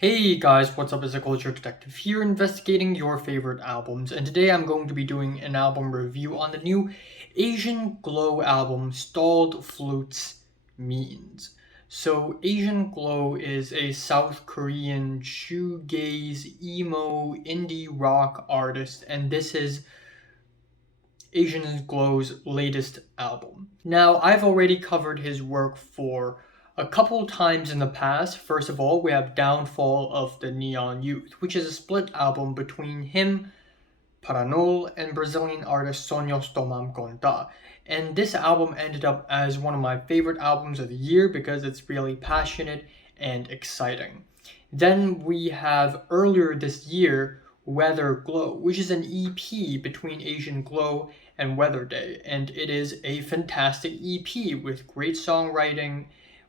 Hey guys, what's up? It's a culture detective here investigating your favorite albums, and today I'm going to be doing an album review on the new Asian Glow album, Stalled Flutes Means. So, Asian Glow is a South Korean shoegaze, emo, indie rock artist, and this is Asian Glow's latest album. Now, I've already covered his work for a couple times in the past. First of all, we have Downfall of the Neon Youth, which is a split album between him, Paranol, and Brazilian artist Sonhos Tomam Conta. And this album ended up as one of my favorite albums of the year because it's really passionate and exciting. Then we have earlier this year Weather Glow, which is an EP between Asian Glow and Weather Day, and it is a fantastic EP with great songwriting,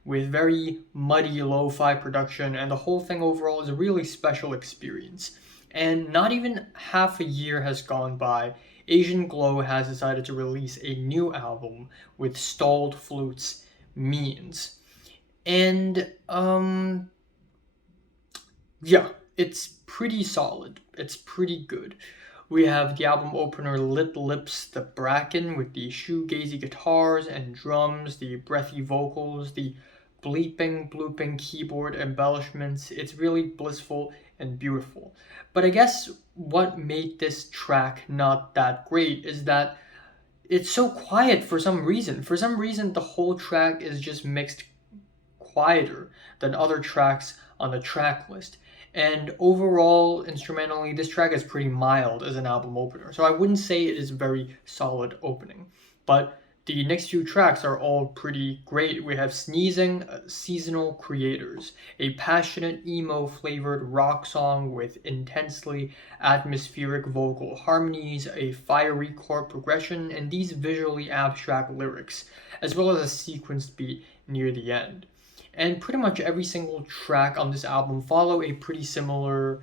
with very muddy lo-fi production, and the whole thing overall is a really special experience. And not even half a year has gone by, Asian Glow has decided to release a new album with Stalled Flutes Means. And yeah, it's pretty solid. It's pretty good. We have the album opener Lit Lips, the Bracken with the shoegazy guitars and drums, the breathy vocals, the bleeping, blooping keyboard embellishments. It's really blissful and beautiful. But I guess what made this track not that great is that it's so quiet for some reason. For some reason, the whole track is just mixed quieter than other tracks on the track list. And overall, instrumentally, this track is pretty mild as an album opener. So I wouldn't say it is a very solid opening. But the next few tracks are all pretty great. We have Sneezing, Seasonal Creators, a passionate emo-flavored rock song with intensely atmospheric vocal harmonies, a fiery chord progression, and these visually abstract lyrics, as well as a sequenced beat near the end. And pretty much every single track on this album follow a pretty similar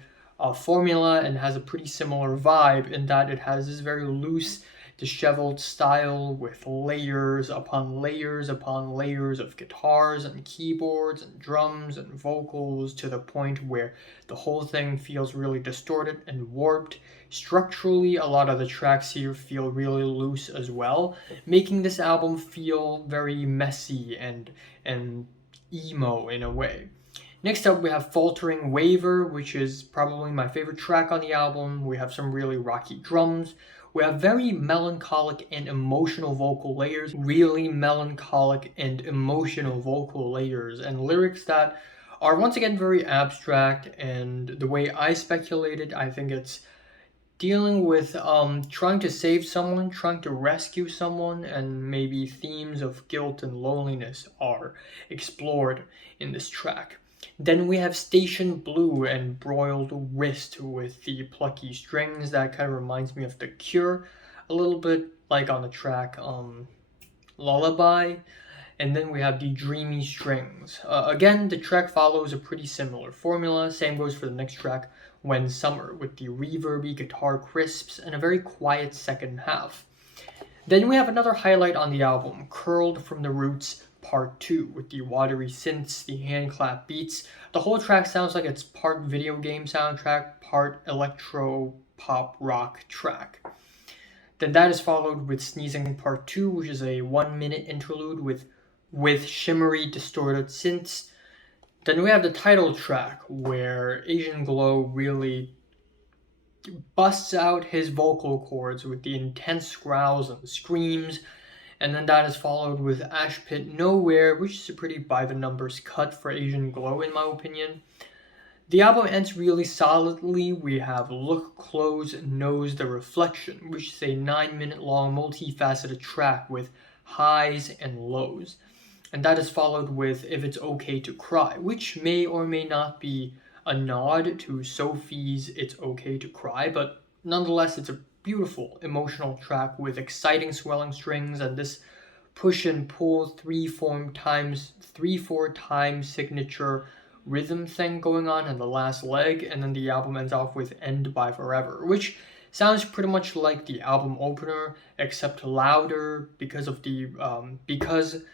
formula and has a pretty similar vibe in that it has this very loose, disheveled style with layers upon layers upon layers of guitars and keyboards and drums and vocals to the point where the whole thing feels really distorted and warped. Structurally, a lot of the tracks here feel really loose as well, making this album feel very messy and emo in a way. Next up, we have Faltering Waver, which is probably my favorite track on the album. We have some really rocky drums. We have very melancholic and emotional vocal layers, really melancholic and emotional vocal layers, and lyrics that are once again very abstract. And the way I speculated, I think it's dealing with trying to save someone, trying to rescue someone, and maybe themes of guilt and loneliness are explored in this track. Then we have Station Blue and Broiled Wrist with the plucky strings. That kind of reminds me of The Cure a little bit, like on the track Lullaby. And then we have the Dreamy Strings. Again, the track follows a pretty similar formula. Same goes for the next track, When Summer, with the reverby guitar crisps and a very quiet second half. Then we have another highlight on the album, Curled from the Roots Part 2, with the watery synths, the hand clap beats. The whole track sounds like it's part video game soundtrack, part electro pop rock track. Then that is followed with Sneezing Part 2, which is a 1-minute interlude with shimmery distorted synths. Then we have the title track where Asian Glow really busts out his vocal cords with the intense growls and screams. And then that is followed with Ashpit Nowhere, which is a pretty by the numbers cut for Asian Glow in my opinion. The album ends really solidly. We have Look Close Knows the Reflection, which is a 9-minute long multifaceted track with highs and lows. And that is followed with If It's Okay to Cry, which may or may not be a nod to Sophie's It's Okay to Cry, but nonetheless it's a beautiful emotional track with exciting swelling strings and this push and pull 3-4 times signature rhythm thing going on in the last leg, and then the album ends off with End by Forever, which sounds pretty much like the album opener except louder because the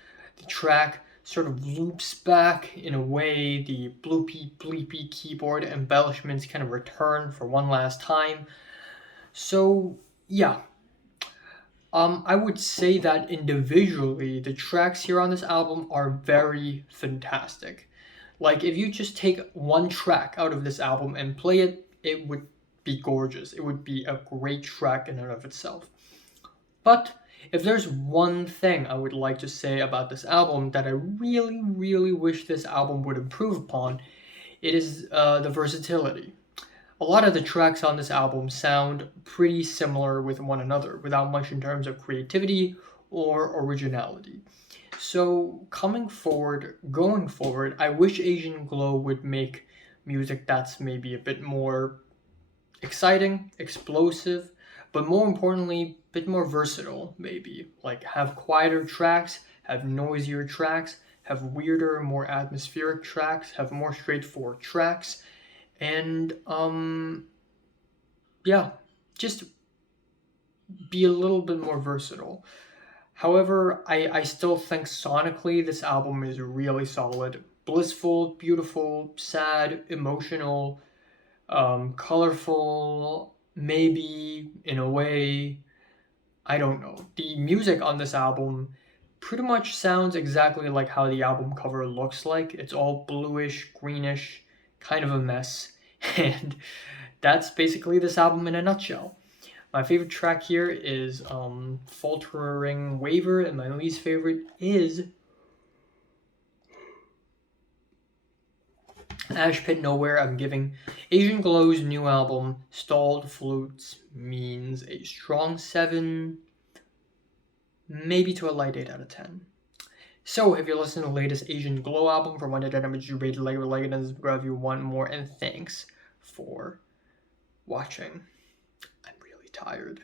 track sort of loops back in a way. The bloopy bleepy keyboard embellishments kind of return for one last time. So yeah, I would say that individually the tracks here on this album are very fantastic. Like if you just take one track out of this album and play it, it would be gorgeous. It would be a great track in and of itself. But if there's one thing I would like to say about this album that I really, really wish this album would improve upon, it is the versatility. A lot of the tracks on this album sound pretty similar with one another, without much in terms of creativity or originality. So going forward, I wish Asian Glow would make music that's maybe a bit more exciting, explosive, but more importantly, a bit more versatile, maybe. Like have quieter tracks, have noisier tracks, have weirder, more atmospheric tracks, have more straightforward tracks, and yeah, just be a little bit more versatile. However, I still think sonically this album is really solid. Blissful, beautiful, sad, emotional, colorful, maybe in a way. I don't know. The music on this album pretty much sounds exactly like how the album cover looks like. It's all bluish, greenish, kind of a mess. And that's basically this album in a nutshell. My favorite track here is Faltering Waver, and my least favorite is Ashpit Nowhere. I'm giving Asian Glow's new album, Stalled Flutes, means a strong 7, maybe to a light 8 out of 10. So, if you're listening to the latest Asian Glow album from 1 to 10, would you rate it, like it, and subscribe if you want more, and thanks for watching. I'm really tired.